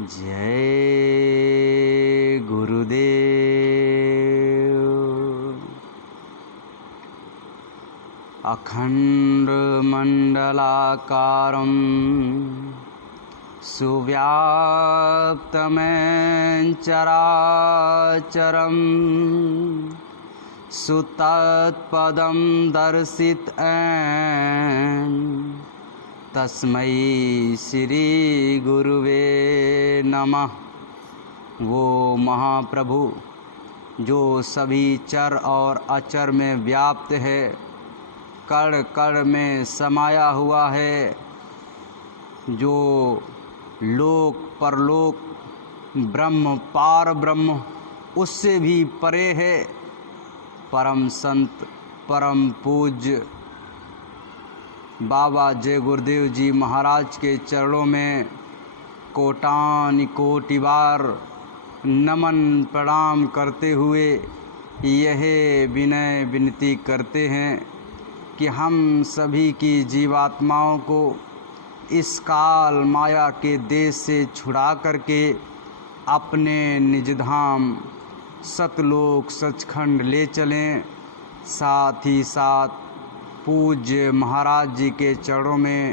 जय गुरुदेव। अखंडमंडलाकारं सुव्याप्तमेन चराचरं सुतत्पदं दर्शितैन तस्मै श्री गुरुवे नमः। वो महाप्रभु जो सभी चर और अचर में व्याप्त है, कण कण में समाया हुआ है, जो लोक परलोक ब्रह्म पार ब्रह्म उससे भी परे है, परम संत परम पूज्य बाबा जय गुरुदेव जी महाराज के चरणों में कोटान कोटि बार नमन प्रणाम करते हुए यह विनय विनती करते हैं कि हम सभी की जीवात्माओं को इस काल माया के देश से छुड़ा करके अपने निजधाम सतलोक सचखंड ले चलें। साथ ही साथ पूज्य महाराज जी के चरणों में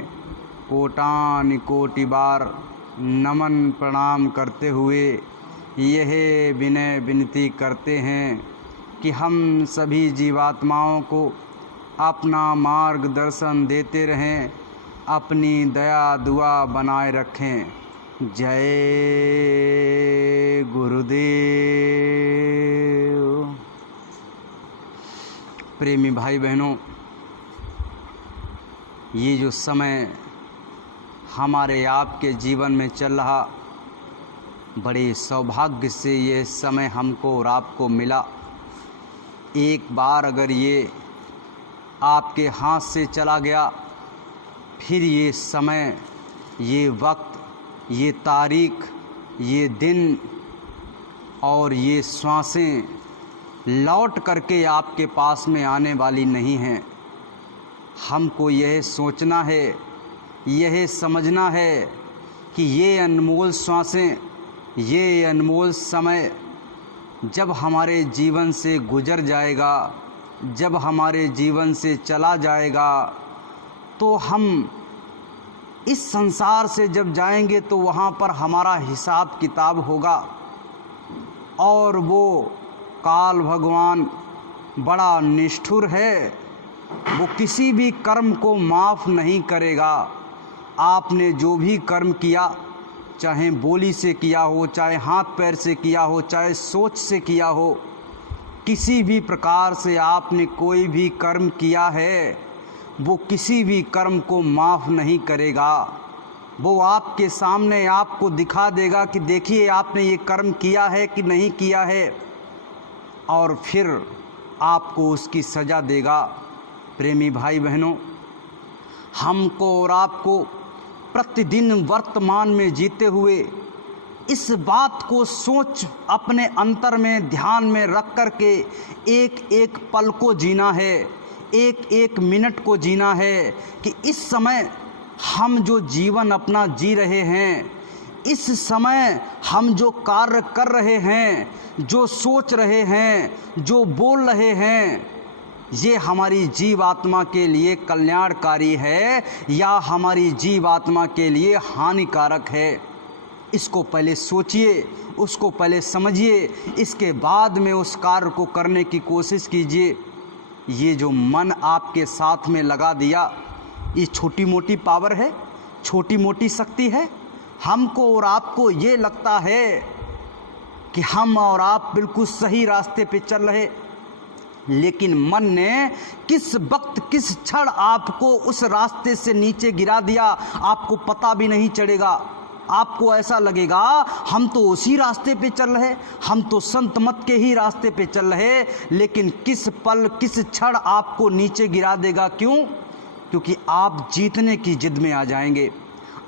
कोटान कोटि बार नमन प्रणाम करते हुए यह विनय विनती करते हैं कि हम सभी जीवात्माओं को अपना मार्गदर्शन देते रहें, अपनी दया दुआ बनाए रखें। जय गुरुदेव। प्रेमी भाई बहनों, ये जो समय हमारे आपके जीवन में चल रहा, बड़े सौभाग्य से ये समय हमको और आपको मिला। एक बार अगर ये आपके हाथ से चला गया, फिर ये समय, ये वक्त, ये तारीख, ये दिन और ये श्वासें लौट करके आपके पास में आने वाली नहीं हैं। हमको यह सोचना है, यह समझना है कि ये अनमोल श्वासें, ये अनमोल समय जब हमारे जीवन से गुजर जाएगा, जब हमारे जीवन से चला जाएगा, तो हम इस संसार से जब जाएंगे तो वहाँ पर हमारा हिसाब किताब होगा। और वो काल भगवान बड़ा निष्ठुर है, वो किसी भी कर्म को माफ़ नहीं करेगा। आपने जो भी कर्म किया, चाहे बोली से किया हो, चाहे हाथ पैर से किया हो, चाहे सोच से किया हो, किसी भी प्रकार से आपने कोई भी कर्म किया है, वो किसी भी कर्म को माफ़ नहीं करेगा। वो आपके सामने आपको दिखा देगा कि देखिए आपने ये कर्म किया है कि नहीं किया है, और फिर आपको उसकी सज़ा देगा। प्रेमी भाई बहनों, हमको और आपको प्रतिदिन वर्तमान में जीते हुए इस बात को सोच अपने अंतर में ध्यान में रख कर के एक एक पल को जीना है, एक एक मिनट को जीना है कि इस समय हम जो जीवन अपना जी रहे हैं, इस समय हम जो कार्य कर रहे हैं, जो सोच रहे हैं, जो बोल रहे हैं, ये हमारी जीवात्मा के लिए कल्याणकारी है या हमारी जीवात्मा के लिए हानिकारक है। इसको पहले सोचिए, उसको पहले समझिए, इसके बाद में उस कार्य को करने की कोशिश कीजिए। ये जो मन आपके साथ में लगा दिया, ये छोटी मोटी पावर है, छोटी मोटी शक्ति है। हमको और आपको ये लगता है कि हम और आप बिल्कुल सही रास्ते पे चल रहे, लेकिन मन ने किस वक्त किस क्षण आपको उस रास्ते से नीचे गिरा दिया, आपको पता भी नहीं चलेगा। आपको ऐसा लगेगा हम तो उसी रास्ते पे चल रहे, हम तो संत मत के ही रास्ते पे चल रहे, लेकिन किस पल किस क्षण आपको नीचे गिरा देगा। क्यों? क्योंकि आप जीतने की जिद में आ जाएंगे,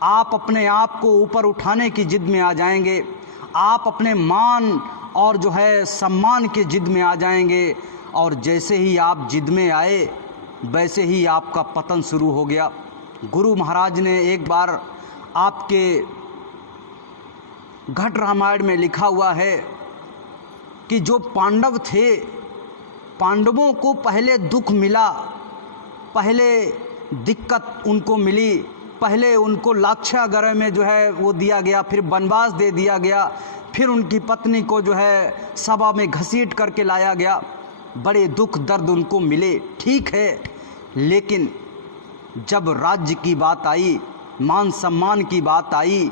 आप अपने आप को ऊपर उठाने की जिद में आ जाएंगे, आप अपने मान और जो है सम्मान के जिद में आ जाएंगे। और जैसे ही आप जिद में आए, वैसे ही आपका पतन शुरू हो गया। गुरु महाराज ने एक बार आपके घट रामायण में लिखा हुआ है कि जो पांडव थे, पांडवों को पहले दुख मिला, पहले दिक्कत उनको मिली, पहले उनको लाक्षागृह में जो है वो दिया गया, फिर वनवास दे दिया गया, फिर उनकी पत्नी को जो है सभा में घसीट करके लाया गया, बड़े दुख दर्द उनको मिले, ठीक है। लेकिन जब राज्य की बात आई, मान सम्मान की बात आई,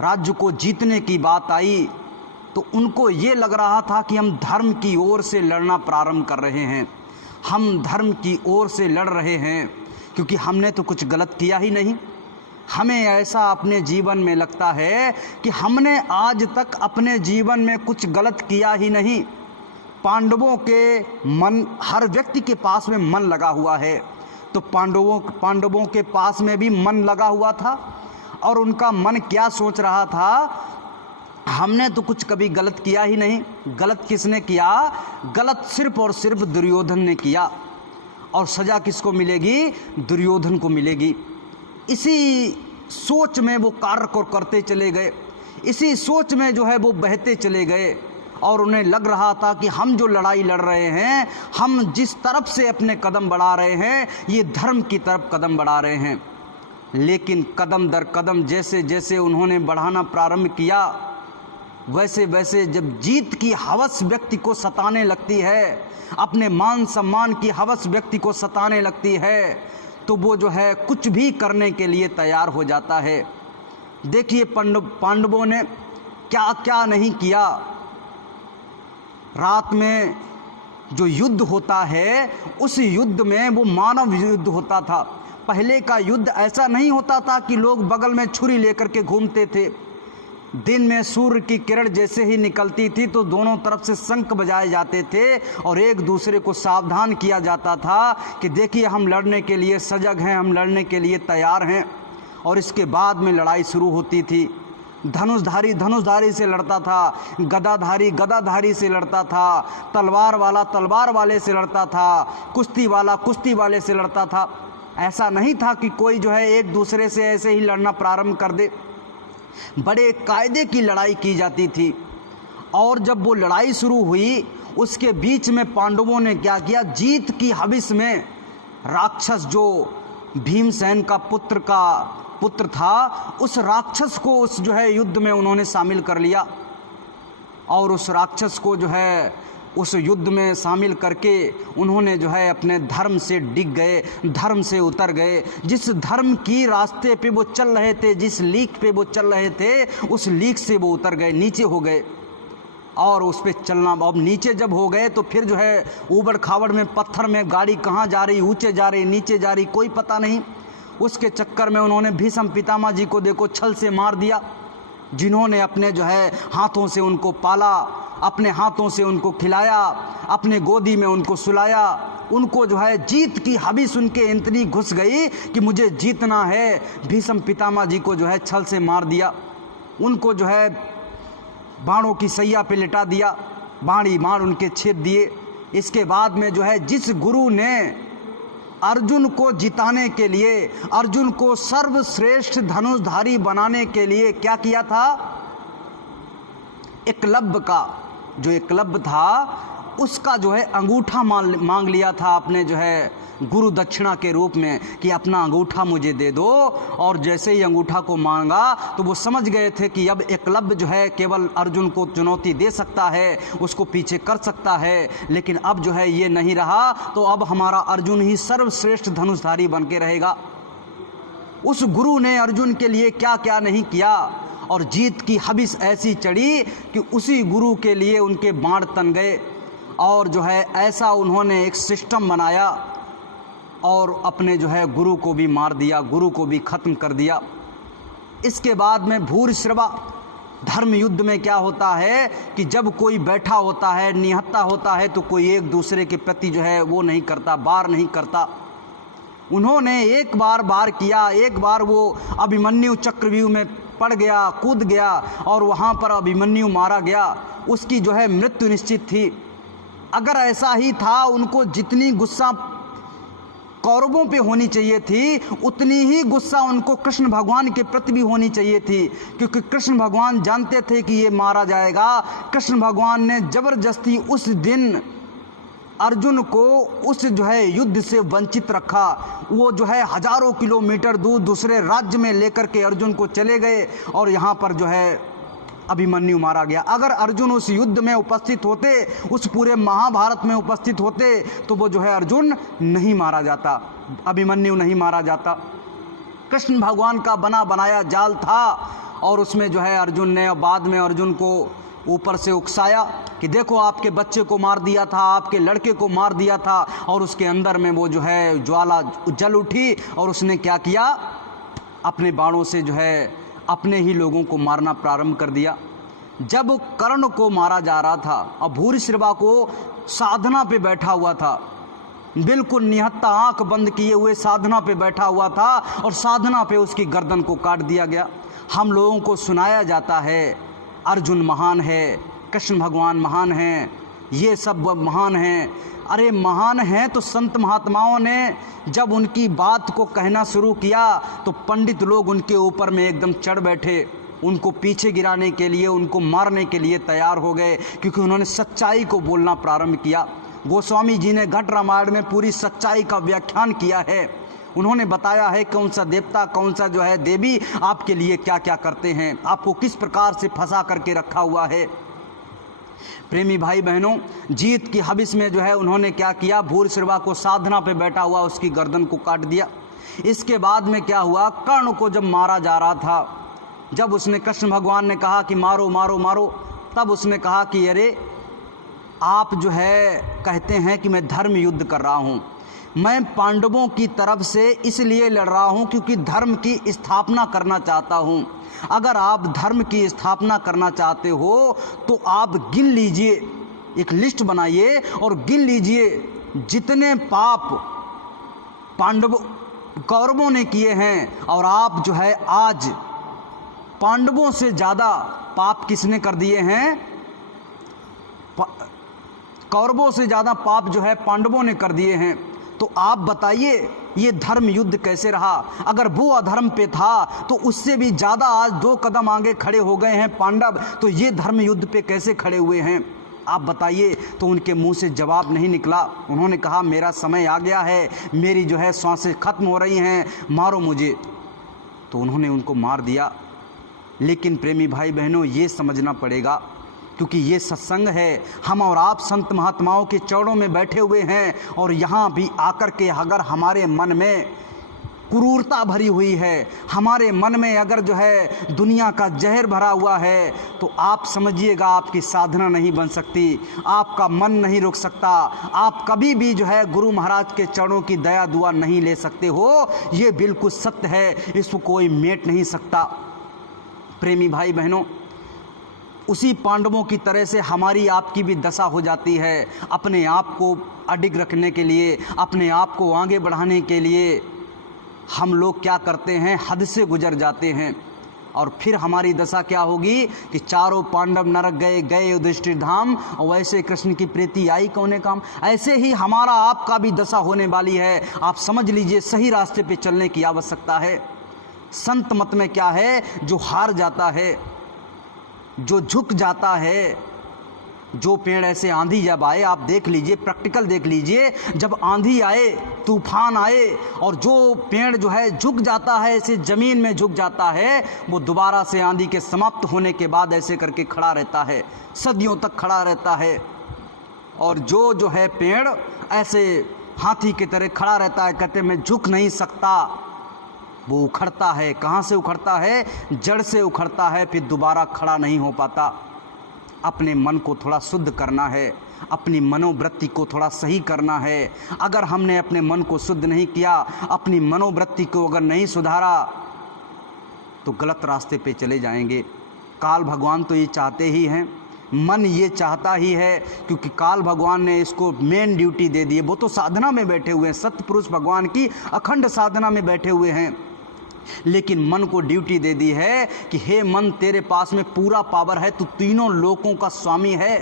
राज्य को जीतने की बात आई, तो उनको ये लग रहा था कि हम धर्म की ओर से लड़ना प्रारंभ कर रहे हैं, हम धर्म की ओर से लड़ रहे हैं, क्योंकि हमने तो कुछ गलत किया ही नहीं। हमें ऐसा अपने जीवन में लगता है कि हमने आज तक अपने जीवन में कुछ गलत किया ही नहीं। पांडवों के मन, हर व्यक्ति के पास में मन लगा हुआ है, तो पांडवों के पास में भी मन लगा हुआ था, और उनका मन क्या सोच रहा था, हमने तो कुछ कभी गलत किया ही नहीं। गलत किसने किया? गलत सिर्फ और सिर्फ दुर्योधन ने किया, और सज़ा किसको मिलेगी? दुर्योधन को मिलेगी। इसी सोच में वो कार्य को करते चले गए, इसी सोच में जो है वो बहते चले गए, और उन्हें लग रहा था कि हम जो लड़ाई लड़ रहे हैं, हम जिस तरफ से अपने कदम बढ़ा रहे हैं, ये धर्म की तरफ कदम बढ़ा रहे हैं। लेकिन कदम दर कदम जैसे जैसे उन्होंने बढ़ाना प्रारंभ किया, वैसे वैसे जब जीत की हवस व्यक्ति को सताने लगती है, अपने मान सम्मान की हवस व्यक्ति को सताने लगती है, तो वो जो है कुछ भी करने के लिए तैयार हो जाता है। देखिए पांडवों ने क्या क्या नहीं किया। रात में जो युद्ध होता है, उस युद्ध में वो मानव युद्ध होता था। पहले का युद्ध ऐसा नहीं होता था कि लोग बगल में छुरी लेकर के घूमते थे। दिन में सूर्य की किरण जैसे ही निकलती थी तो दोनों तरफ से शंख बजाए जाते थे, और एक दूसरे को सावधान किया जाता था कि देखिए हम लड़ने के लिए सजग हैं, हम लड़ने के लिए तैयार हैं। और इसके बाद में लड़ाई शुरू होती थी। धनुषधारी धनुषधारी से लड़ता था, गदाधारी गदाधारी से लड़ता था, तलवार वाला तलवार वाले से लड़ता था, कुश्ती वाला कुश्ती वाले से लड़ता था। ऐसा नहीं था कि कोई जो है एक दूसरे से ऐसे ही लड़ना प्रारंभ कर दे। बड़े कायदे की लड़ाई की जाती थी। और जब वो लड़ाई शुरू हुई, उसके बीच में पांडवों ने क्या किया, जीत की हविस में राक्षस जो भीमसेन का पुत्र था, उस राक्षस को उस जो है युद्ध में उन्होंने शामिल कर लिया, और उस राक्षस को जो है उस युद्ध में शामिल करके उन्होंने जो है अपने धर्म से डिग गए, धर्म से उतर गए। जिस धर्म की रास्ते पे वो चल रहे थे, जिस लीक पे वो चल रहे थे, उस लीक से वो उतर गए, नीचे हो गए। और उस पे चलना, अब नीचे जब हो गए तो फिर जो है ऊबड़ खाबड़ में, पत्थर में गाड़ी कहाँ जा रही, ऊंचे जा रही नीचे जा रही, कोई पता नहीं। उसके चक्कर में उन्होंने भीष्म पितामह जी को देखो छल से मार दिया, जिन्होंने अपने जो है हाथों से उनको पाला, अपने हाथों से उनको खिलाया, अपने गोदी में उनको सुलाया। उनको जो है जीत की हविस उनके इतनी घुस गई कि मुझे जीतना है। भीष्म पितामह जी को जो है छल से मार दिया, उनको जो है बाणों की सैया पे लिटा दिया, बाणी मार उनके छेद दिए। इसके बाद में जो है जिस गुरु ने अर्जुन को जिताने के लिए, अर्जुन को सर्वश्रेष्ठ धनुषधारी बनाने के लिए क्या किया था, एकलव्य का जो एकलव्य था उसका जो है अंगूठा मांग लिया था अपने जो है गुरु दक्षिणा के रूप में कि अपना अंगूठा मुझे दे दो। और जैसे ही अंगूठा को मांगा तो वो समझ गए थे कि अब एकलव्य जो है केवल अर्जुन को चुनौती दे सकता है, उसको पीछे कर सकता है, लेकिन अब जो है ये नहीं रहा, तो अब हमारा अर्जुन ही सर्वश्रेष्ठ धनुषधारी बन के रहेगा। उस गुरु ने अर्जुन के लिए क्या क्या नहीं किया, और जीत की हविस ऐसी चढ़ी कि उसी गुरु के लिए उनके बाण तन गए, और जो है ऐसा उन्होंने एक सिस्टम बनाया और अपने जो है गुरु को भी मार दिया, गुरु को भी ख़त्म कर दिया। इसके बाद में भूरिश्रवा धर्म युद्ध में क्या होता है कि जब कोई बैठा होता है, निहत्था होता है, तो कोई एक दूसरे के प्रति जो है वो नहीं करता, वार नहीं करता। उन्होंने एक बार वार किया, एक बार वो अभिमन्यु चक्रव्यूह में पड़ गया, कूद गया, और वहाँ पर अभिमन्यु मारा गया, उसकी जो है मृत्यु निश्चित थी। अगर ऐसा ही था, उनको जितनी गुस्सा कौरवों पे होनी चाहिए थी, उतनी ही गुस्सा उनको कृष्ण भगवान के प्रति भी होनी चाहिए थी, क्योंकि कृष्ण भगवान जानते थे कि ये मारा जाएगा। कृष्ण भगवान ने जबरदस्ती उस दिन अर्जुन को उस जो है युद्ध से वंचित रखा। वो जो है हजारों किलोमीटर दूर दूसरे राज्य में लेकर के अर्जुन को चले गए और यहाँ पर जो है अभिमन्यु मारा गया। अगर अर्जुन उस युद्ध में उपस्थित होते, उस पूरे महाभारत में उपस्थित होते, तो वो जो है अर्जुन नहीं मारा जाता, अभिमन्यु नहीं मारा जाता। कृष्ण भगवान का बना बनाया जाल था और उसमें जो है अर्जुन ने बाद में अर्जुन को ऊपर से उकसाया कि देखो आपके बच्चे को मार दिया था, आपके लड़के को मार दिया था, और उसके अंदर में वो जो है ज्वाला जल उठी और उसने क्या किया, अपने बाणों से जो है अपने ही लोगों को मारना प्रारंभ कर दिया। जब कर्ण को मारा जा रहा था और भूरिश्रवा को साधना पे बैठा हुआ था, बिल्कुल निहत्ता आंख बंद किए हुए साधना पे बैठा हुआ था और साधना पे उसकी गर्दन को काट दिया गया। हम लोगों को सुनाया जाता है अर्जुन महान है, कृष्ण भगवान महान हैं, ये सब महान हैं। अरे महान हैं तो संत महात्माओं ने जब उनकी बात को कहना शुरू किया तो पंडित लोग उनके ऊपर में एकदम चढ़ बैठे, उनको पीछे गिराने के लिए, उनको मारने के लिए तैयार हो गए, क्योंकि उन्होंने सच्चाई को बोलना प्रारंभ किया। गोस्वामी जी ने घट रामायण में पूरी सच्चाई का व्याख्यान किया है। उन्होंने बताया है कौन सा देवता, कौन सा जो है देवी आपके लिए क्या क्या करते हैं, आपको किस प्रकार से फंसा करके रखा हुआ है। प्रेमी भाई बहनों, जीत की हविस में जो है उन्होंने क्या किया, भूरिश्रवा को साधना पे बैठा हुआ उसकी गर्दन को काट दिया। इसके बाद में क्या हुआ, कर्ण को जब मारा जा रहा था, जब उसने कृष्ण भगवान ने कहा कि मारो मारो मारो, तब उसने कहा कि अरे आप जो है कहते हैं कि मैं धर्म युद्ध कर रहा हूँ, मैं पांडवों की तरफ से इसलिए लड़ रहा हूँ क्योंकि धर्म की स्थापना करना चाहता हूँ। अगर आप धर्म की स्थापना करना चाहते हो तो आप गिन लीजिए, एक लिस्ट बनाइए और गिन लीजिए जितने पाप कौरवों ने किए हैं, और आप जो है आज पांडवों से ज़्यादा पाप किसने कर दिए हैं, कौरवों से ज़्यादा पाप जो है पांडवों ने कर दिए हैं। तो आप बताइए ये धर्म युद्ध कैसे रहा। अगर वो अधर्म पे था तो उससे भी ज़्यादा आज 2 कदम आगे खड़े हो गए हैं पांडव, तो ये धर्म युद्ध पे कैसे खड़े हुए हैं आप बताइए। तो उनके मुंह से जवाब नहीं निकला। उन्होंने कहा मेरा समय आ गया है, मेरी जो है सांसें खत्म हो रही हैं, मारो मुझे। तो उन्होंने उनको मार दिया। लेकिन प्रेमी भाई बहनों, ये समझना पड़ेगा, क्योंकि ये सत्संग है, हम और आप संत महात्माओं के चरणों में बैठे हुए हैं, और यहाँ भी आकर के अगर हमारे मन में क्रूरता भरी हुई है, हमारे मन में अगर जो है दुनिया का जहर भरा हुआ है, तो आप समझिएगा आपकी साधना नहीं बन सकती, आपका मन नहीं रुक सकता, आप कभी भी जो है गुरु महाराज के चरणों की दया दुआ नहीं ले सकते हो। ये बिल्कुल सत्य है, इसको कोई मेट नहीं सकता। प्रेमी भाई बहनों, उसी पांडवों की तरह से हमारी आपकी भी दशा हो जाती है। अपने आप को अडिग रखने के लिए, अपने आप को आगे बढ़ाने के लिए हम लोग क्या करते हैं, हद से गुजर जाते हैं, और फिर हमारी दशा क्या होगी कि चारों पांडव नरक गए, गए युधिष्ठिर धाम, और वैसे कृष्ण की प्रीति आई कौने काम। ऐसे ही हमारा आपका भी दशा होने वाली है। आप समझ लीजिए, सही रास्ते पे चलने की आवश्यकता है। संत मत में क्या है, जो हार जाता है, जो झुक जाता है, जो पेड़ ऐसे आंधी जब आए, आप देख लीजिए, प्रैक्टिकल देख लीजिए, जब आंधी आए, तूफान आए, और जो पेड़ जो है झुक जाता है, ऐसे ज़मीन में झुक जाता है, वो दोबारा से आंधी के समाप्त होने के बाद ऐसे करके खड़ा रहता है, सदियों तक खड़ा रहता है। और जो है पेड़ ऐसे हाथी की तरह खड़ा रहता है, कहते मैं झुक नहीं सकता, वो उखड़ता है। कहाँ से उखड़ता है? जड़ से उखड़ता है, फिर दोबारा खड़ा नहीं हो पाता। अपने मन को थोड़ा शुद्ध करना है, अपनी मनोवृत्ति को थोड़ा सही करना है। अगर हमने अपने मन को शुद्ध नहीं किया, अपनी मनोवृत्ति को अगर नहीं सुधारा, तो गलत रास्ते पे चले जाएंगे। काल भगवान तो ये चाहते ही हैं, मन ये चाहता ही है, क्योंकि काल भगवान ने इसको मेन ड्यूटी दे दी है। वो तो साधना में बैठे हुए हैं, सतपुरुष भगवान की अखंड साधना में बैठे हुए हैं, लेकिन मन को ड्यूटी दे दी है कि हे मन, तेरे पास में पूरा पावर है, तू तीनों लोकों का स्वामी है,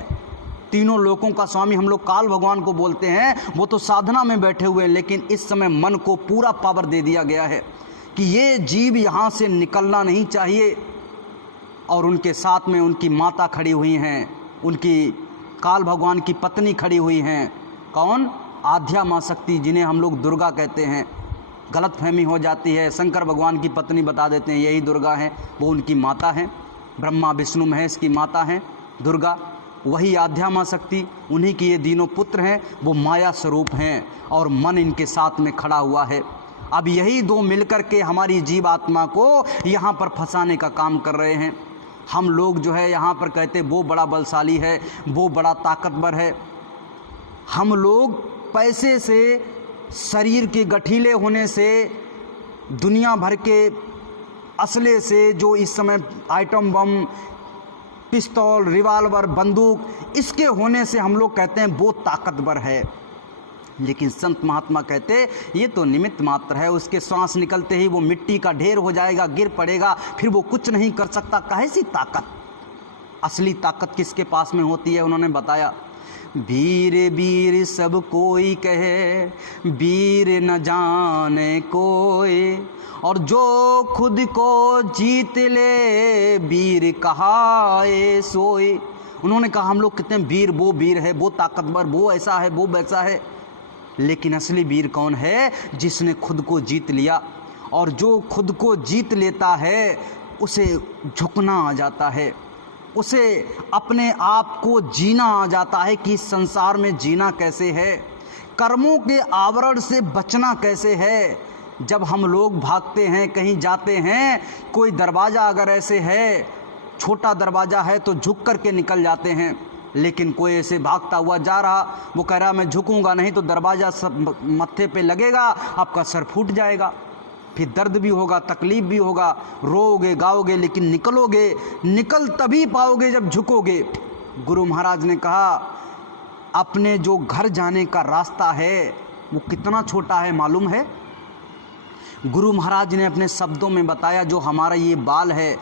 तीनों लोकों का स्वामी हम लोग काल भगवान को बोलते हैं, वो तो साधना में बैठे हुए हैं, लेकिन इस समय मन को पूरा पावर दे दिया गया है कि ये जीव यहाँ से निकलना नहीं चाहिए। और उनके साथ में उनकी माता खड़ी हुई हैं, उनकी काल भगवान की पत्नी खड़ी हुई हैं। कौन? आद्या माँ शक्ति, जिन्हें हम लोग दुर्गा कहते हैं। गलत फहमी हो जाती है, शंकर भगवान की पत्नी बता देते हैं यही दुर्गा है, वो उनकी माता हैं। ब्रह्मा विष्णु महेश की माता हैं दुर्गा, वही आद्या माँ शक्ति, उन्हीं की ये तीनों पुत्र हैं, वो माया स्वरूप हैं और मन इनके साथ में खड़ा हुआ है। अब यही दो मिलकर के हमारी जीव आत्मा को यहाँ पर फंसाने का काम कर रहे हैं। हम लोग जो है यहाँ पर कहते वो बड़ा बलशाली है, वो बड़ा ताकतवर है। हम लोग पैसे से, शरीर के गठीले होने से, दुनिया भर के असले से, जो इस समय आइटम बम, पिस्तौल, रिवाल्वर, बंदूक, इसके होने से हम लोग कहते हैं वो ताकतवर है। लेकिन संत महात्मा कहते ये तो निमित्त मात्र है, उसके सांस निकलते ही वो मिट्टी का ढेर हो जाएगा, गिर पड़ेगा, फिर वो कुछ नहीं कर सकता। काहे सी ताकत? असली ताकत किसके पास में होती है? उन्होंने बताया, वीर वीर सब कोई कहे, वीर न जाने कोई, और जो खुद को जीत ले, वीर कहाए सोए। उन्होंने कहा हम लोग कितने वीर है, वो ताकतवर, वो ऐसा है, वो वैसा है, लेकिन असली वीर कौन है? जिसने खुद को जीत लिया। और जो खुद को जीत लेता है उसे झुकना आ जाता है, उसे अपने आप को जीना आ जाता है कि संसार में जीना कैसे है, कर्मों के आवरण से बचना कैसे है। जब हम लोग भागते हैं, कहीं जाते हैं, कोई दरवाज़ा अगर ऐसे है, छोटा दरवाज़ा है तो झुक कर के निकल जाते हैं, लेकिन कोई ऐसे भागता हुआ जा रहा, वो कह रहा मैं झुकूंगा नहीं तो दरवाज़ा सब मत्थे पे लगेगा, आपका सर फूट जाएगा, फिर दर्द भी होगा, तकलीफ भी होगा, रोओगे गाओगे, लेकिन निकल तभी पाओगे जब झुकोगे। गुरु महाराज ने कहा अपने जो घर जाने का रास्ता है वो कितना छोटा है मालूम है? गुरु महाराज ने अपने शब्दों में बताया, जो हमारा ये बाल है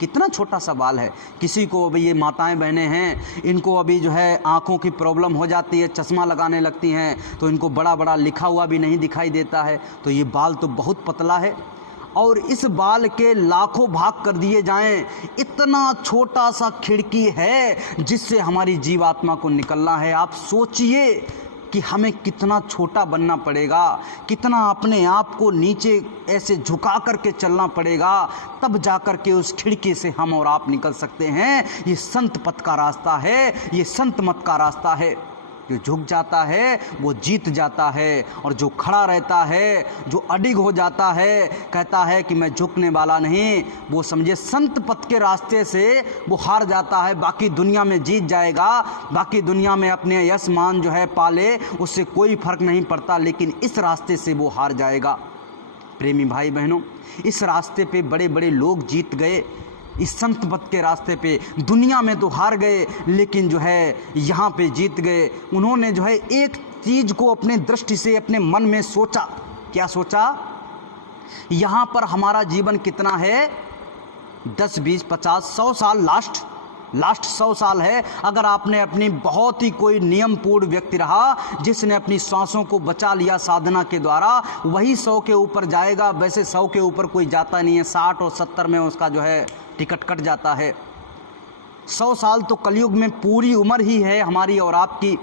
कितना छोटा सा बाल है। किसी को अभी, ये माताएं बहनें हैं, इनको अभी जो है आँखों की प्रॉब्लम हो जाती है, चश्मा लगाने लगती हैं, तो इनको बड़ा बड़ा लिखा हुआ भी नहीं दिखाई देता है। तो ये बाल तो बहुत पतला है, और इस बाल के लाखों भाग कर दिए जाएं, इतना छोटा सा खिड़की है जिससे हमारी जीवात्मा को निकलना है। आप सोचिए कि हमें कितना छोटा बनना पड़ेगा, कितना अपने आप को नीचे ऐसे झुका करके चलना पड़ेगा, तब जाकर के उस खिड़की से हम और आप निकल सकते हैं। ये संत पथ का रास्ता है, ये संत मत का रास्ता है। जो झुक जाता है वो जीत जाता है, और जो खड़ा रहता है, जो अडिग हो जाता है, कहता है कि मैं झुकने वाला नहीं, वो समझे संत पथ के रास्ते से वो हार जाता है। बाकी दुनिया में जीत जाएगा, बाकी दुनिया में अपने यश मान जो है पाले, उससे कोई फर्क नहीं पड़ता, लेकिन इस रास्ते से वो हार जाएगा। प्रेमी भाई बहनों, इस रास्ते पे बड़े बड़े लोग जीत गए, इस संत पथ के रास्ते पे। दुनिया में तो हार गए, लेकिन जो है यहाँ पे जीत गए। उन्होंने जो है एक चीज़ को अपने दृष्टि से, अपने मन में सोचा। क्या सोचा? यहाँ पर हमारा जीवन कितना है? 10, 20, 50, 100 साल, लास्ट 100 साल है। अगर आपने अपनी बहुत ही कोई नियमपूर्ण व्यक्ति रहा, जिसने अपनी सांसों को बचा लिया साधना के द्वारा, वही 100 के ऊपर जाएगा। वैसे 100 के ऊपर कोई जाता नहीं है, 60 और 70 में उसका जो है टिकट कट जाता है। 100 साल तो कलयुग में पूरी उम्र ही है हमारी और आपकी।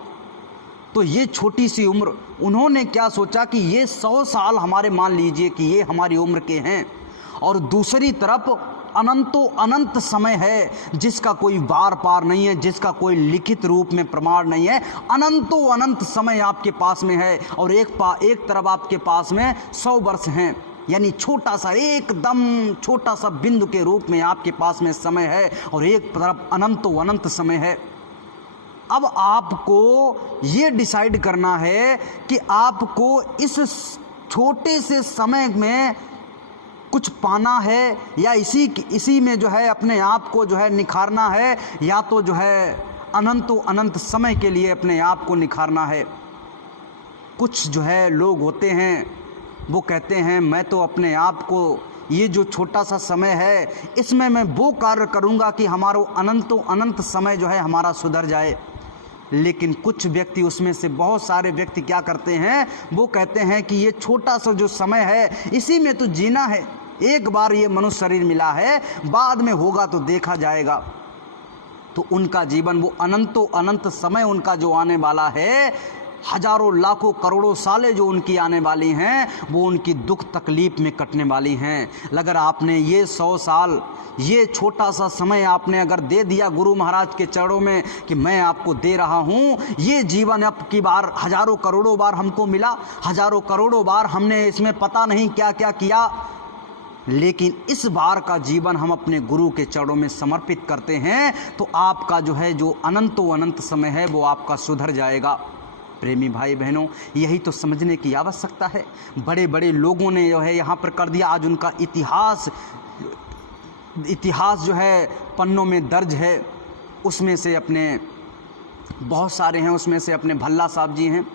तो ये छोटी सी उम्र, उन्होंने क्या सोचा कि ये 100 साल हमारे, मान लीजिए कि ये हमारी उम्र के हैं, और दूसरी तरफ अनंतो अनंत समय है जिसका कोई बार पार नहीं है, जिसका कोई लिखित रूप में प्रमाण नहीं है। अनंतो अनंत समय आपके पास में है, और एक तरफ आपके पास में 100 वर्ष हैं, यानी छोटा सा, एकदम छोटा सा बिंदु के रूप में आपके पास में समय है, और एक तरफ अनंतो अनंत समय है। अब आपको ये डिसाइड करना है कि आपको इस छोटे से समय में कुछ पाना है, या इसी में जो है अपने आप को जो है निखारना है, या तो जो है अनंतो अनंत समय के लिए अपने आप को निखारना है। कुछ जो है लोग होते हैं, वो कहते हैं मैं तो अपने आप को, ये जो छोटा सा समय है इसमें मैं वो कार्य करूँगा कि हमारा अनंतो अनंत समय जो है हमारा सुधर जाए। लेकिन कुछ व्यक्ति, उसमें से बहुत सारे व्यक्ति क्या करते हैं, वो कहते हैं कि ये छोटा सा जो समय है इसी में तो जीना है, एक बार ये मनुष्य शरीर मिला है, बाद में होगा तो देखा जाएगा। तो उनका जीवन, वो अनंतों अनंत समय उनका जो आने वाला है, हजारों लाखों करोड़ों सालें जो उनकी आने वाली हैं, वो उनकी दुख तकलीफ में कटने वाली हैं। अगर आपने ये 100 साल, ये छोटा सा समय आपने अगर दे दिया गुरु महाराज के चरणों में कि मैं आपको दे रहा हूँ, ये जीवन अब की बार हजारों करोड़ों बार हमको मिला, हजारों करोड़ों बार हमने इसमें पता नहीं क्या क्या किया, लेकिन इस बार का जीवन हम अपने गुरु के चरणों में समर्पित करते हैं, तो आपका जो है, जो अनंतों अनंत समय है, वो आपका सुधर जाएगा। प्रेमी भाई बहनों, यही तो समझने की आवश्यकता है। बड़े बड़े लोगों ने जो है यहाँ पर कर दिया, आज उनका इतिहास जो है पन्नों में दर्ज है। उसमें से अपने बहुत सारे हैं, उसमें से अपने भल्ला साहब जी हैं।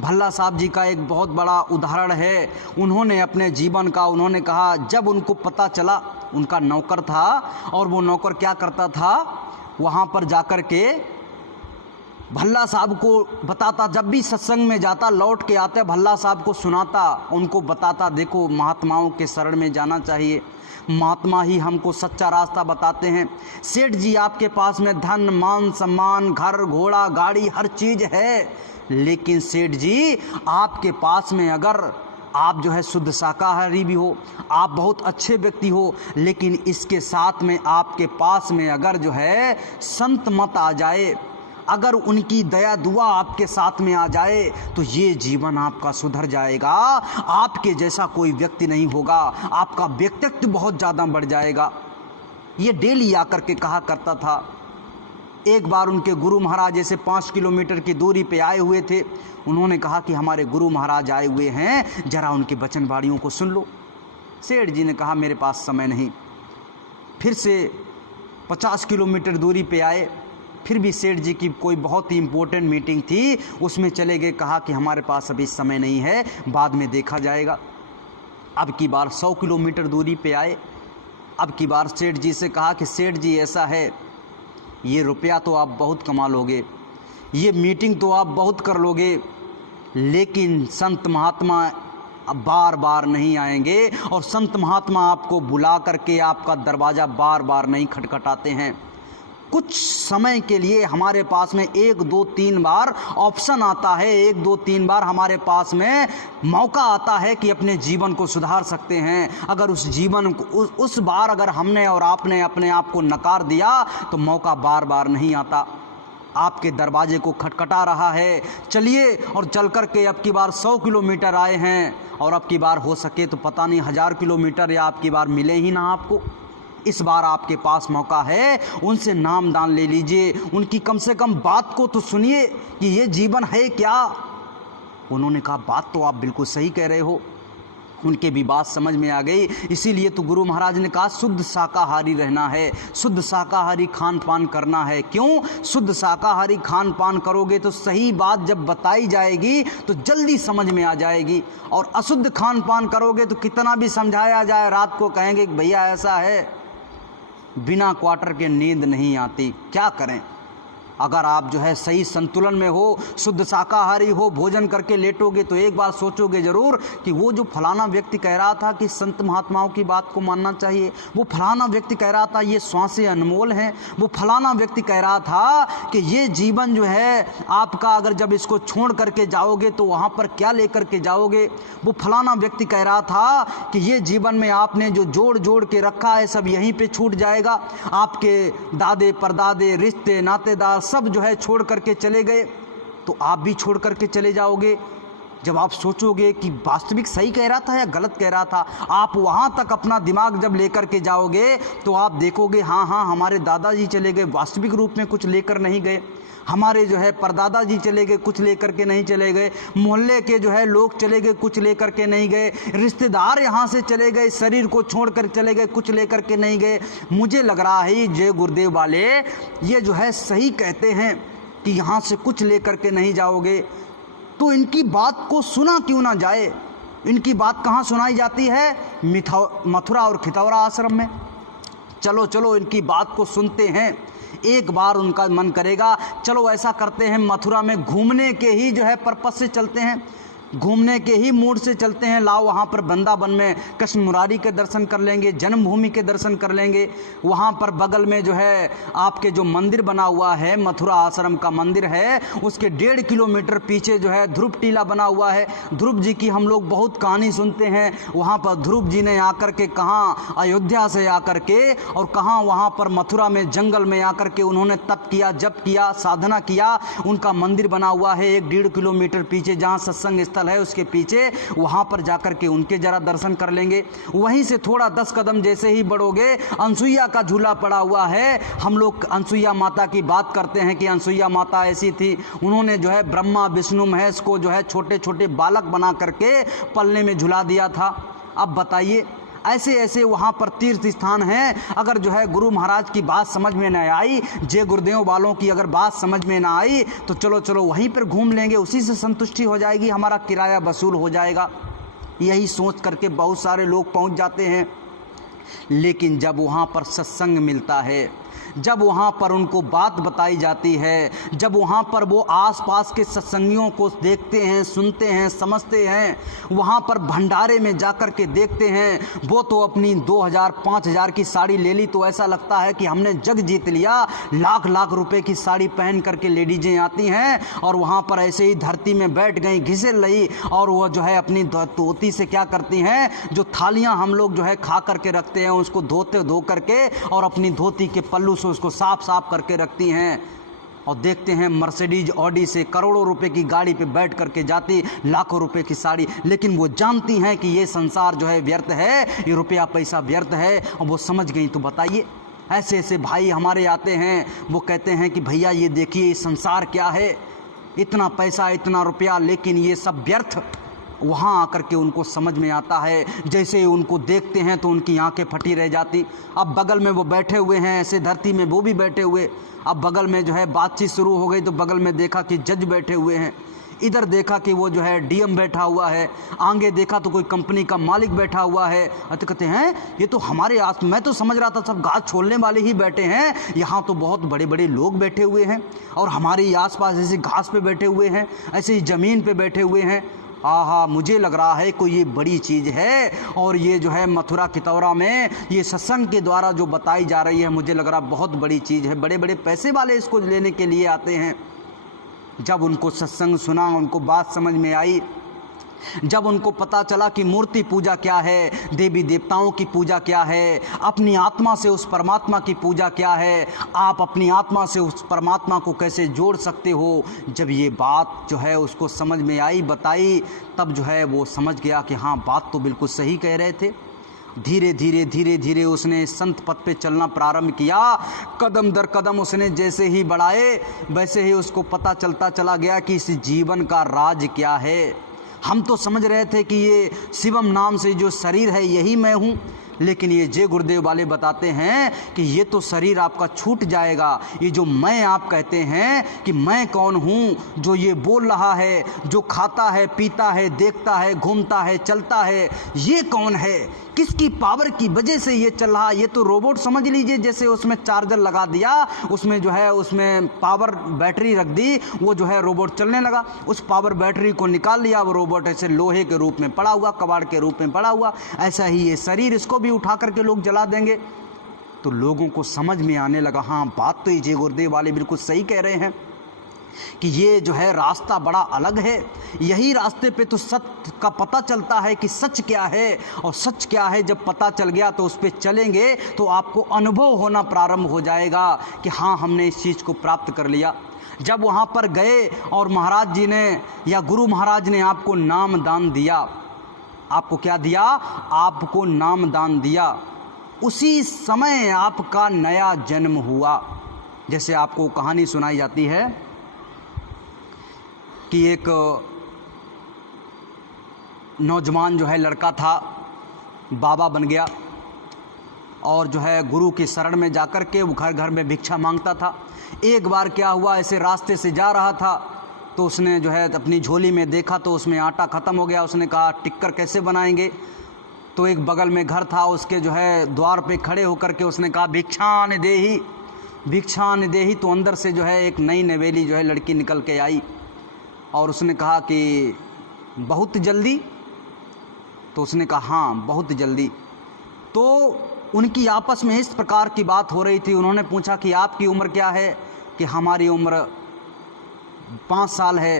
भल्ला साहब जी का एक बहुत बड़ा उदाहरण है। उन्होंने अपने जीवन का, उन्होंने कहा, जब उनको पता चला, उनका नौकर था और वो नौकर क्या करता था, वहाँ पर जाकर के भल्ला साहब को बताता, जब भी सत्संग में जाता, लौट के आता, भल्ला साहब को सुनाता, उनको बताता, देखो महात्माओं के शरण में जाना चाहिए, महात्मा ही हमको सच्चा रास्ता बताते हैं। सेठ जी, आपके पास में धन मान सम्मान, घर घोड़ा गाड़ी हर चीज़ है, लेकिन सेठ जी आपके पास में अगर आप जो है शुद्ध शाकाहारी भी हो, आप बहुत अच्छे व्यक्ति हो, लेकिन इसके साथ में आपके पास में अगर जो है संत मत आ जाए, अगर उनकी दया दुआ आपके साथ में आ जाए, तो ये जीवन आपका सुधर जाएगा। आपके जैसा कोई व्यक्ति नहीं होगा, आपका व्यक्तित्व बहुत ज़्यादा बढ़ जाएगा। ये डेली आकर के कहा करता था। एक बार उनके गुरु महाराज जैसे 5 किलोमीटर की दूरी पे आए हुए थे। उन्होंने कहा कि हमारे गुरु महाराज आए हुए हैं, जरा उनकी वचन वाणियों को सुन लो। सेठ जी ने कहा, मेरे पास समय नहीं। फिर से 50 किलोमीटर दूरी पे आए, फिर भी सेठ जी की कोई बहुत ही इम्पोर्टेंट मीटिंग थी, उसमें चले गए। कहा कि हमारे पास अभी समय नहीं है, बाद में देखा जाएगा। अब की बार 100 किलोमीटर दूरी पे आए। अब की बार सेठ जी से कहा कि सेठ जी ऐसा है, ये रुपया तो आप बहुत कमा लोगे, ये मीटिंग तो आप बहुत कर लोगे, लेकिन संत महात्मा अब बार बार नहीं आएंगे, और संत महात्मा आपको बुला करके आपका दरवाज़ा बार बार नहीं खटखटाते हैं। कुछ समय के लिए हमारे पास में 1 2 3 बार ऑप्शन आता है, 1 2 3 बार हमारे पास में मौका आता है कि अपने जीवन को सुधार सकते हैं। अगर उस जीवन को उस बार अगर हमने और आपने अपने आप को नकार दिया, तो मौका बार बार नहीं आता। आपके दरवाजे को खटखटा रहा है, चलिए, और चल कर के अब की बार 100 किलोमीटर आए हैं, और अब की बार हो सके तो पता नहीं 1000 किलोमीटर या अब की बार मिले ही ना आपको। इस बार आपके पास मौका है, उनसे नाम दान ले लीजिए, उनकी कम से कम बात को तो सुनिए कि ये जीवन है क्या। उन्होंने कहा, बात तो आप बिल्कुल सही कह रहे हो। उनके भी बात समझ में आ गई। इसीलिए तो गुरु महाराज ने कहा, शुद्ध शाकाहारी रहना है, शुद्ध शाकाहारी खान पान करना है। क्यों? शुद्ध शाकाहारी खान पान करोगे तो सही बात जब बताई जाएगी तो जल्दी समझ में आ जाएगी, और अशुद्ध खान पान करोगे तो कितना भी समझाया जाए, रात को कहेंगे कि भैया ऐसा है, बिना क्वार्टर के नींद नहीं आती, क्या करें। अगर आप जो है सही संतुलन में हो, शुद्ध शाकाहारी हो, भोजन करके लेटोगे, तो एक बार सोचोगे ज़रूर कि वो जो फलाना व्यक्ति कह रहा था कि संत महात्माओं की बात को मानना चाहिए, वो फलाना व्यक्ति कह रहा था ये श्वासें अनमोल हैं, वो फलाना व्यक्ति कह रहा था कि ये जीवन जो है आपका, अगर जब इसको छोड़ करके जाओगे तो वहाँ पर क्या लेकर के जाओगे, वो फलाना व्यक्ति कह रहा था कि ये जीवन में आपने जो जोड़ जोड़ के रखा है सब यहीं पर छूट जाएगा। आपके दादे परदादे रिश्ते नातेदार सब जो है छोड़ करके चले गए, तो आप भी छोड़ करके चले जाओगे। जब आप सोचोगे कि वास्तविक सही कह रहा था या गलत कह रहा था, आप वहाँ तक अपना दिमाग जब लेकर के जाओगे तो आप देखोगे, हाँ हाँ हमारे दादाजी चले गए, वास्तविक रूप में कुछ लेकर नहीं गए, हमारे जो है परदादा जी चले गए, कुछ लेकर के नहीं चले गए, मोहल्ले के जो है लोग चले गए, कुछ लेकर के नहीं गए, रिश्तेदार यहाँ से चले गए, शरीर को छोड़ कर चले गए, कुछ लेकर के नहीं गए। मुझे लग रहा है जय गुरुदेव वाले ये जो है सही कहते हैं कि यहाँ से कुछ लेकर के नहीं जाओगे, तो इनकी बात को सुना क्यों ना जाए। इनकी बात कहाँ सुनाई जाती है? मथुरा और खितौरा आश्रम में। चलो चलो इनकी बात को सुनते हैं। एक बार उनका मन करेगा चलो ऐसा करते हैं, मथुरा में घूमने के ही जो है पर्पस से चलते हैं, घूमने के ही मूड से चलते हैं। लाओ वहाँ पर वृंदावन में कृष्ण मुरारी के दर्शन कर लेंगे, जन्मभूमि के दर्शन कर लेंगे। वहाँ पर बगल में जो है आपके जो मंदिर बना हुआ है, मथुरा आश्रम का मंदिर है, उसके 1.5 किलोमीटर पीछे जो है ध्रुव टीला बना हुआ है। ध्रुव जी की हम लोग बहुत कहानी सुनते हैं। वहाँ पर ध्रुव जी ने आकर के कहाँ अयोध्या से आकर के और कहाँ वहाँ पर मथुरा में जंगल में आकर के उन्होंने तप किया, जप किया, साधना किया। उनका मंदिर बना हुआ है 1-1.5 किलोमीटर पीछे, जहाँ सत्संग स्थल है उसके पीछे। वहां पर जाकर के उनके जरा दर्शन कर लेंगे। वहीं से थोड़ा 10 कदम जैसे ही बढ़ोगे अनसुईया का झूला पड़ा हुआ है। हम लोग अनसुईया माता की बात करते हैं कि अनसुईया माता ऐसी थी, उन्होंने जो है ब्रह्मा विष्णु महेश को जो है छोटे छोटे बालक बना करके पलने में झुला दिया था। अब बताइए, ऐसे ऐसे वहाँ पर तीर्थ स्थान हैं। अगर जो है गुरु महाराज की बात समझ में न आई, जय गुरुदेव वालों की अगर बात समझ में ना आई, तो चलो चलो वहीं पर घूम लेंगे, उसी से संतुष्टि हो जाएगी, हमारा किराया वसूल हो जाएगा। यही सोच करके बहुत सारे लोग पहुँच जाते हैं। लेकिन जब वहाँ पर सत्संग मिलता है, जब वहाँ पर उनको बात बताई जाती है, जब वहाँ पर वो आसपास के सत्संगियों को देखते हैं, सुनते हैं, समझते हैं, वहाँ पर भंडारे में जाकर के देखते हैं, वो तो अपनी 2000-5000 की साड़ी ले ली तो ऐसा लगता है कि हमने जग जीत लिया। लाख लाख रुपए की साड़ी पहन करके लेडीजें आती हैं और वहाँ पर ऐसे ही धरती में बैठ गई, घिसल रही, और वो जो है अपनी धोती से क्या करती हैं, जो थालियाँ हम लोग जो है खा करके रखते हैं उसको धो करके और अपनी धोती के पल्लू से उसको साफ साफ करके रखती हैं। और देखते हैं मर्सिडीज ऑडी से करोड़ों रुपए की गाड़ी पे बैठ करके जाती, लाखों रुपए की साड़ी। लेकिन वो जानती हैं कि ये संसार जो है व्यर्थ है, ये रुपया पैसा व्यर्थ है, और वो समझ गई। तो बताइए, ऐसे ऐसे भाई हमारे आते हैं, वो कहते हैं कि भैया ये देखिए ये संसार क्या है, इतना पैसा इतना रुपया, लेकिन ये सब व्यर्थ। वहाँ आकर के उनको समझ में आता है। जैसे ही उनको देखते हैं तो उनकी आंखें फटी रह जाती। अब बगल में वो बैठे हुए हैं, ऐसे धरती में वो भी बैठे हुए। अब बगल में जो है बातचीत शुरू हो गई तो बगल में देखा कि जज बैठे हुए हैं, इधर देखा कि वो जो है डीएम बैठा हुआ है, आगे देखा तो कोई कंपनी का मालिक बैठा हुआ है। तो कहते हैं ये तो हमारे आस, मैं तो समझ रहा था सब घास छोड़ने वाले ही बैठे हैं, यहाँ तो बहुत बड़े बड़े लोग बैठे हुए हैं और हमारे आसपास ऐसे घास पे बैठे हुए हैं, ऐसे ही ज़मीन पे बैठे हुए हैं। आहा, मुझे लग रहा है कोई ये बड़ी चीज़ है। और ये जो है मथुरा कितौरा में ये सत्संग के द्वारा जो बताई जा रही है, मुझे लग रहा बहुत बड़ी चीज़ है। बड़े बड़े पैसे वाले इसको लेने के लिए आते हैं। जब उनको सत्संग सुना, उनको बात समझ में आई, जब उनको पता चला कि मूर्ति पूजा क्या है, देवी देवताओं की पूजा क्या है, अपनी आत्मा से उस परमात्मा की पूजा क्या है, आप अपनी आत्मा से उस परमात्मा को कैसे जोड़ सकते हो, जब ये बात जो है उसको समझ में आई, बताई, तब जो है वो समझ गया कि हाँ बात तो बिल्कुल सही कह रहे थे। धीरे धीरे उसने संत पथ पे चलना प्रारंभ किया। कदम दर कदम उसने जैसे ही बढ़ाए, वैसे ही उसको पता चलता चला गया कि इस जीवन का राज क्या है। हम तो समझ रहे थे कि ये शिवम नाम से जो शरीर है यही मैं हूँ, लेकिन ये जय गुरुदेव वाले बताते हैं कि ये तो शरीर आपका छूट जाएगा। ये जो मैं आप कहते हैं कि मैं कौन हूँ, जो ये बोल रहा है, जो खाता है, पीता है, देखता है, घूमता है, चलता है, ये कौन है, किसकी पावर की वजह से ये चल रहा। ये तो रोबोट समझ लीजिए, जैसे उसमें चार्जर लगा दिया, उसमें जो है उसमें पावर बैटरी रख दी, वो जो है रोबोट चलने लगा। उस पावर बैटरी को निकाल लिया, वो रोबोट ऐसे लोहे के रूप में पड़ा हुआ, कबाड़ के रूप में पड़ा हुआ। ऐसा ही ये शरीर, इसको भी उठा करके लोग जला देंगे। तो लोगों को समझ में आने लगा, हाँ बात तो ये जय गुरुदेव वाले बिल्कुल सही कह रहे हैं कि ये जो है रास्ता बड़ा अलग है। यही रास्ते पे तो सत्य का पता चलता है कि सच क्या है, और सच क्या है जब पता चल गया तो उस पर चलेंगे तो आपको अनुभव होना प्रारंभ हो जाएगा कि हाँ हमने इस चीज़ को प्राप्त कर लिया। जब वहाँ पर गए और महाराज जी ने या गुरु महाराज ने आपको नाम दान दिया, आपको क्या दिया, आपको नाम दान दिया, उसी समय आपका नया जन्म हुआ। जैसे आपको कहानी सुनाई जाती है कि एक नौजवान जो है लड़का था, बाबा बन गया और जो है गुरु की शरण में जाकर के वो घर घर में भिक्षा मांगता था। एक बार क्या हुआ, ऐसे रास्ते से जा रहा था तो उसने जो है अपनी झोली में देखा तो उसमें आटा ख़त्म हो गया। उसने कहा टिक्कर कैसे बनाएंगे, तो एक बगल में घर था, उसके जो है द्वार पे खड़े होकर के उसने कहा भिक्षान देही, भिक्षान देही। तो अंदर से जो है एक नई नवेली जो है लड़की निकल के आई और उसने कहा कि बहुत जल्दी? तो उसने कहा हाँ बहुत जल्दी। तो उनकी आपस में इस प्रकार की बात हो रही थी। उन्होंने पूछा कि आपकी उम्र क्या है? कि हमारी उम्र 5 साल है।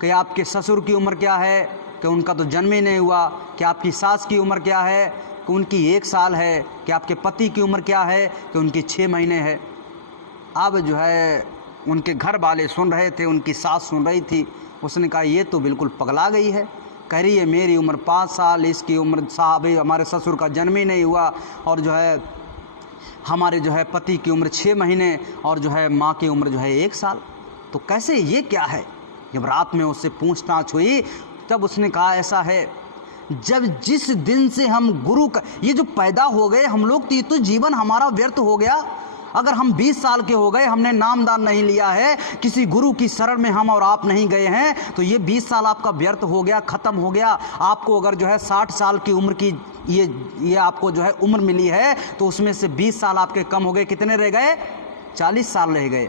कि आपके ससुर की उम्र क्या है? कि उनका तो जन्म ही नहीं हुआ। कि आपकी सास की उम्र क्या है? कि उनकी 1 साल है। कि आपके पति की उम्र क्या है? कि उनकी 6 महीने है। अब जो है उनके घर वाले सुन रहे थे, उनकी सास सुन रही थी। उसने कहा ये तो बिल्कुल पगला गई है, कह रही है मेरी उम्र 5 साल, इसकी उम्र साहब हमारे ससुर का जन्म ही नहीं हुआ, और जो है हमारे जो है पति की उम्र 6 महीने और जो है माँ की उम्र जो है 1 साल। तो कैसे, ये क्या है? जब रात में उससे पूछताछ हुई तब उसने कहा ऐसा है, जब जिस दिन से हम गुरु का ये जो पैदा हो गए हम लोग, तो ये तो जीवन हमारा व्यर्थ हो गया। अगर हम 20 साल के हो गए, हमने नामदान नहीं लिया है, किसी गुरु की शरण में हम और आप नहीं गए हैं, तो ये 20 साल आपका व्यर्थ हो गया, ख़त्म हो गया। आपको अगर जो है 60 साल की उम्र की ये आपको जो है उम्र मिली है, तो उसमें से 20 साल आपके कम हो गए, कितने रह गए? 40 साल रह गए।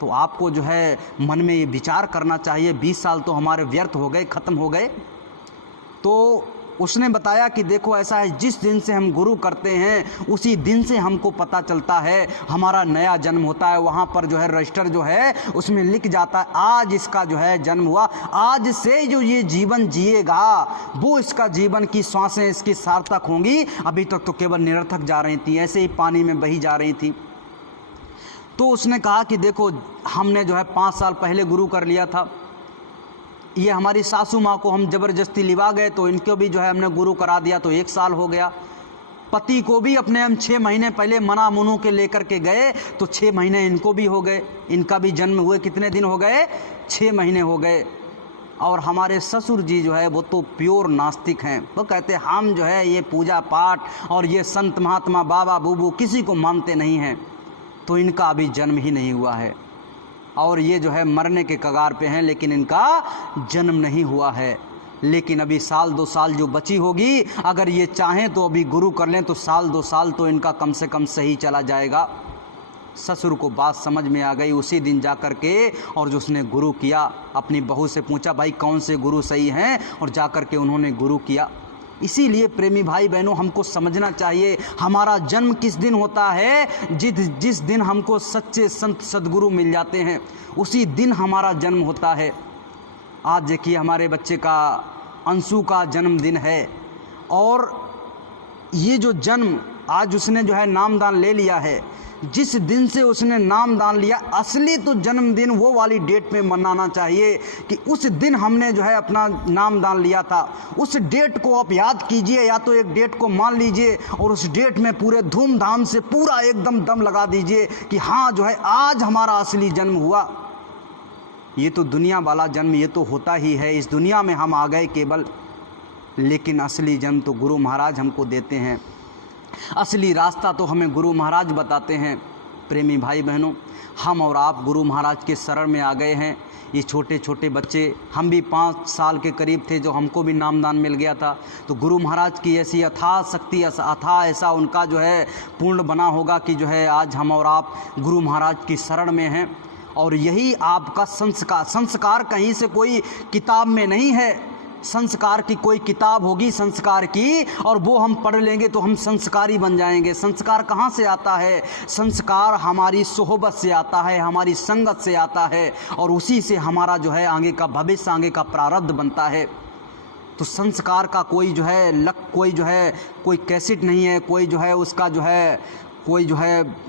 तो आपको जो है मन में ये विचार करना चाहिए, 20 साल तो हमारे व्यर्थ हो गए, ख़त्म हो गए। तो उसने बताया कि देखो ऐसा है, जिस दिन से हम गुरु करते हैं उसी दिन से हमको पता चलता है हमारा नया जन्म होता है। वहाँ पर जो है रजिस्टर जो है उसमें लिख जाता है आज इसका जो है जन्म हुआ, आज से जो ये जीवन जिएगा वो इसका जीवन की सांसें इसकी सार्थक होंगी। अभी तक तो केवल निरर्थक जा रही थी, ऐसे ही पानी में बही जा रही थी। तो उसने कहा कि देखो हमने जो है 5 साल पहले गुरु कर लिया था, ये हमारी सासू माँ को हम ज़बरदस्ती लिवा गए तो इनको भी जो है हमने गुरु करा दिया, तो 1 साल हो गया। पति को भी अपने हम 6 महीने पहले मना मुनु के लेकर के गए तो 6 महीने इनको भी हो गए, इनका भी जन्म हुए कितने दिन हो गए? 6 महीने हो गए। और हमारे ससुर जी जो है वो तो प्योर नास्तिक हैं, वो कहते हैं हम जो है ये पूजा पाठ और ये संत महात्मा बाबा बूबू किसी को मानते नहीं हैं, तो इनका अभी जन्म ही नहीं हुआ है और ये जो है मरने के कगार पे हैं, लेकिन इनका जन्म नहीं हुआ है। लेकिन अभी 1-2 साल जो बची होगी, अगर ये चाहें तो अभी गुरु कर लें तो 1-2 साल तो इनका कम से कम सही चला जाएगा। ससुर को बात समझ में आ गई, उसी दिन जा कर के और जो उसने गुरु किया, अपनी बहू से पूछा भाई कौन से गुरु सही हैं, और जा कर के उन्होंने गुरु किया। इसीलिए प्रेमी भाई बहनों हमको समझना चाहिए हमारा जन्म किस दिन होता है। जिस दिन हमको सच्चे संत सद्गुरु मिल जाते हैं उसी दिन हमारा जन्म होता है। आज देखिए हमारे बच्चे का अंशु का जन्मदिन है, और ये जो जन्म आज उसने जो है नामदान ले लिया है, जिस दिन से उसने नामदान लिया असली तो जन्मदिन वो वाली डेट में मनाना चाहिए कि उस दिन हमने जो है अपना नामदान लिया था। उस डेट को आप याद कीजिए, या तो एक डेट को मान लीजिए और उस डेट में पूरे धूमधाम से पूरा एकदम दम लगा दीजिए कि हाँ जो है आज हमारा असली जन्म हुआ। ये तो दुनिया वाला जन्म ये तो होता ही है, इस दुनिया में हम आ गए केवल, लेकिन असली जन्म तो गुरु महाराज हमको देते हैं, असली रास्ता तो हमें गुरु महाराज बताते हैं। प्रेमी भाई बहनों, हम और आप गुरु महाराज के शरण में आ गए हैं। ये छोटे छोटे बच्चे, हम भी 5 साल के करीब थे जो हमको भी नामदान मिल गया था, तो गुरु महाराज की ऐसी अथाह शक्ति, अथाह ऐसा उनका जो है पूर्ण बना होगा कि जो है आज हम और आप गुरु महाराज की शरण में हैं। और यही आपका संस्कार कहीं से कोई किताब में नहीं है। संस्कार की कोई किताब होगी संस्कार की, और वो हम पढ़ लेंगे तो हम संस्कारी बन जाएंगे। संस्कार कहाँ से आता है? संस्कार हमारी सोहबत से आता है, हमारी संगत से आता है, और उसी से हमारा जो है आगे का भविष्य, आगे का प्रारब्ध बनता है। तो संस्कार का कोई जो है कोई कैसेट नहीं है, कोई जो है उसका जो है कोई जो है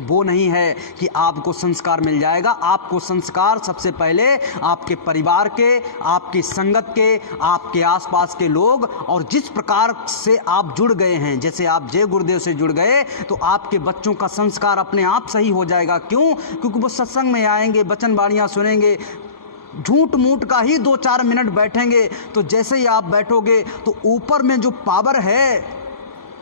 वो नहीं है कि आपको संस्कार मिल जाएगा। आपको संस्कार सबसे पहले आपके परिवार के, आपकी संगत के, आपके आसपास के लोग, और जिस प्रकार से आप जुड़ गए हैं, जैसे आप जय गुरुदेव से जुड़ गए तो आपके बच्चों का संस्कार अपने आप सही हो जाएगा। क्यों? क्योंकि वो सत्संग में आएंगे, वचन वाणियाँ सुनेंगे, झूठ मूठ का ही 2-4 मिनट बैठेंगे, तो जैसे ही आप बैठोगे तो ऊपर में जो पावर है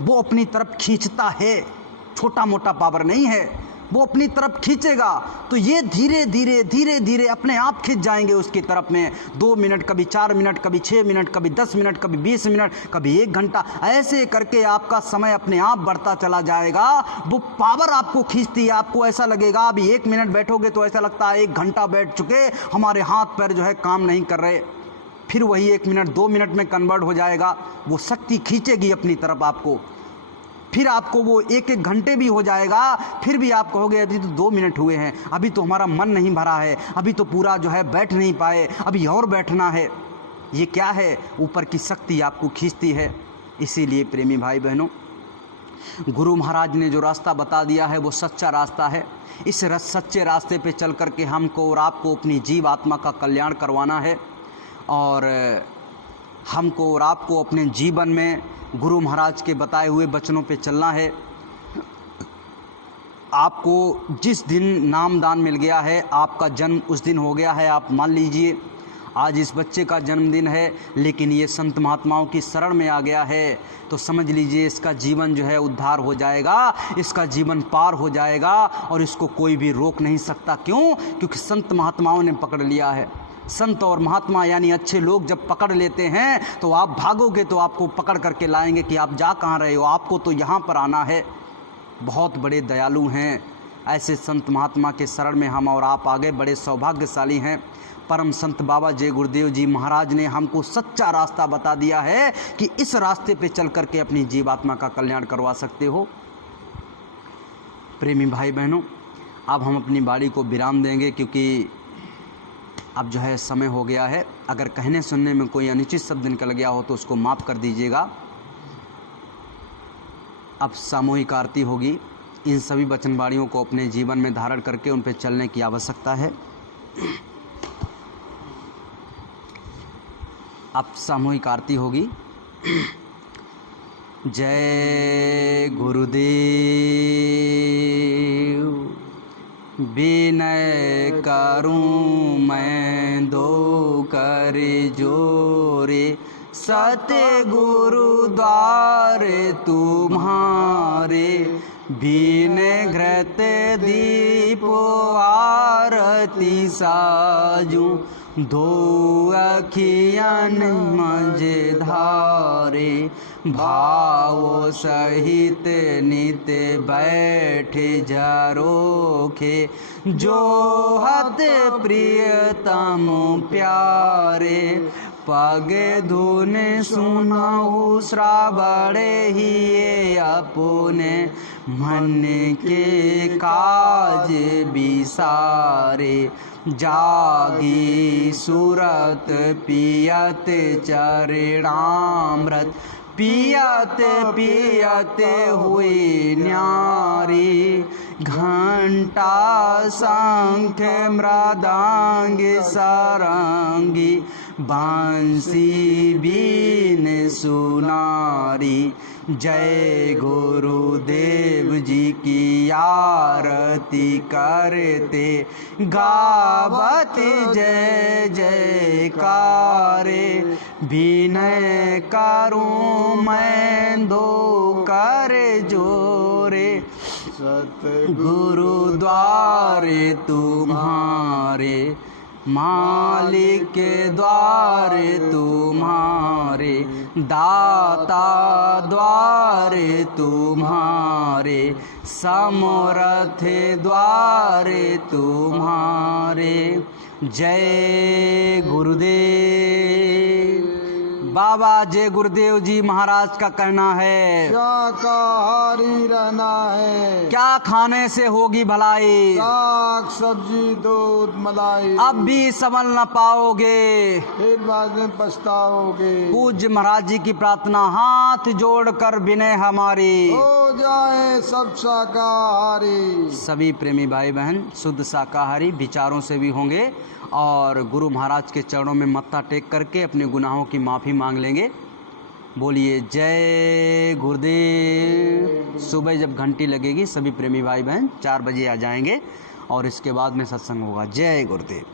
वो अपनी तरफ खींचता है, छोटा मोटा पावर नहीं है। वो अपनी तरफ खींचेगा तो ये धीरे धीरे धीरे धीरे अपने आप खींच जाएंगे उसकी तरफ में। 2 मिनट, कभी 4 मिनट, कभी 6 मिनट, कभी 10 मिनट, कभी 20 मिनट, कभी 1 घंटा, ऐसे करके आपका समय अपने आप बढ़ता चला जाएगा। वो पावर आपको खींचती है, आपको ऐसा लगेगा अभी 1 मिनट बैठोगे तो ऐसा लगता है 1 घंटा बैठ चुके, हमारे हाथ पैर जो है काम नहीं कर रहे। फिर वही 1 मिनट 2 मिनट में कन्वर्ट हो जाएगा, वो शक्ति खींचेगी अपनी तरफ आपको। फिर आपको वो 1-1 घंटे भी हो जाएगा, फिर भी आप कहोगे अभी तो 2 मिनट हुए हैं, अभी तो हमारा मन नहीं भरा है, अभी तो पूरा जो है बैठ नहीं पाए, अभी और बैठना है। ये क्या है? ऊपर की शक्ति आपको खींचती है। इसीलिए प्रेमी भाई बहनों, गुरु महाराज ने जो रास्ता बता दिया है वो सच्चा रास्ता है। इस सच्चे रास्ते पे चल कर के हमको और आपको अपनी जीव आत्मा का कल्याण करवाना है और हमको और आपको अपने जीवन में गुरु महाराज के बताए हुए वचनों पे चलना है। आपको जिस दिन नामदान मिल गया है, आपका जन्म उस दिन हो गया है, आप मान लीजिए आज इस बच्चे का जन्मदिन है, लेकिन ये संत महात्माओं की शरण में आ गया है तो समझ लीजिए इसका जीवन जो है उद्धार हो जाएगा, इसका जीवन पार हो जाएगा और इसको कोई भी रोक नहीं सकता। क्यों? क्योंकि संत महात्माओं ने पकड़ लिया है। संत और महात्मा यानी अच्छे लोग जब पकड़ लेते हैं तो आप भागोगे तो आपको पकड़ करके लाएंगे कि आप जा कहाँ रहे हो, आपको तो यहाँ पर आना है। बहुत बड़े दयालु हैं, ऐसे संत महात्मा के शरण में हम और आप आगे बड़े सौभाग्यशाली हैं। परम संत बाबा जय गुरुदेव जी महाराज ने हमको सच्चा रास्ता बता दिया है कि इस रास्ते पे चल करके अपनी जीवात्मा का कल्याण करवा सकते हो। प्रेमी भाई बहनों, अब हम अपनी बाड़ी को विराम देंगे क्योंकि अब जो है समय हो गया है। अगर कहने सुनने में कोई अनुचित शब्द निकल गया हो तो उसको माफ़ कर दीजिएगा। अब सामूहिक आरती होगी। इन सभी वचनवाणियों को अपने जीवन में धारण करके उन पर चलने की आवश्यकता है। अब सामूहिक आरती होगी। जय गुरुदेव, विनय करूं मैं 2 कर जोरे, सत्य गुरु द्वारे तुम्हारे, विनय घृत दीप आरती साजूं, 2 अखियन मज धारे, भाव सहित नित बैठ जरोखे, जो हत प्रियतम प्यारे, पग धुन सुनाऊ श्रावणे ही अपने, मन के काज विसारे, जागी सुरत पियत चरणामृत, पियत पियत हुई न्यारी, घंटा शंख मृदंग सारंगी, बांसी बीन सुनारी। जय गुरुदेव जी की आरती करते, गावत जय जयकारे, विनय करूं मैं 2 कर जोरे, सतगुरु द्वारे तुम्हारे, मालिक के द्वारे तुम्हारे, दाता द्वारे तुम्हारे, समर्थ द्वारे तुम्हारे। जय गुरुदेव। बाबा जय गुरुदेव जी महाराज का कहना है, शाकाहारी रहना है, क्या खाने से होगी भलाई, साग सब्जी दूध मलाई, अब भी संभल न पाओगे, फिर बाद में पछताओगे। पूज्य महाराज जी की प्रार्थना, हाथ जोड़कर विनय हमारी, हो जाए सब शाकाहारी। सभी प्रेमी भाई बहन शुद्ध शाकाहारी विचारों से भी होंगे और गुरु महाराज के चरणों में मत्था टेक करके अपने गुनाहों की माफ़ी मांग लेंगे। बोलिए जय गुरुदेव। सुबह जब घंटी लगेगी सभी प्रेमी भाई बहन 4 बजे आ जाएंगे और इसके बाद में सत्संग होगा। जय गुरुदेव।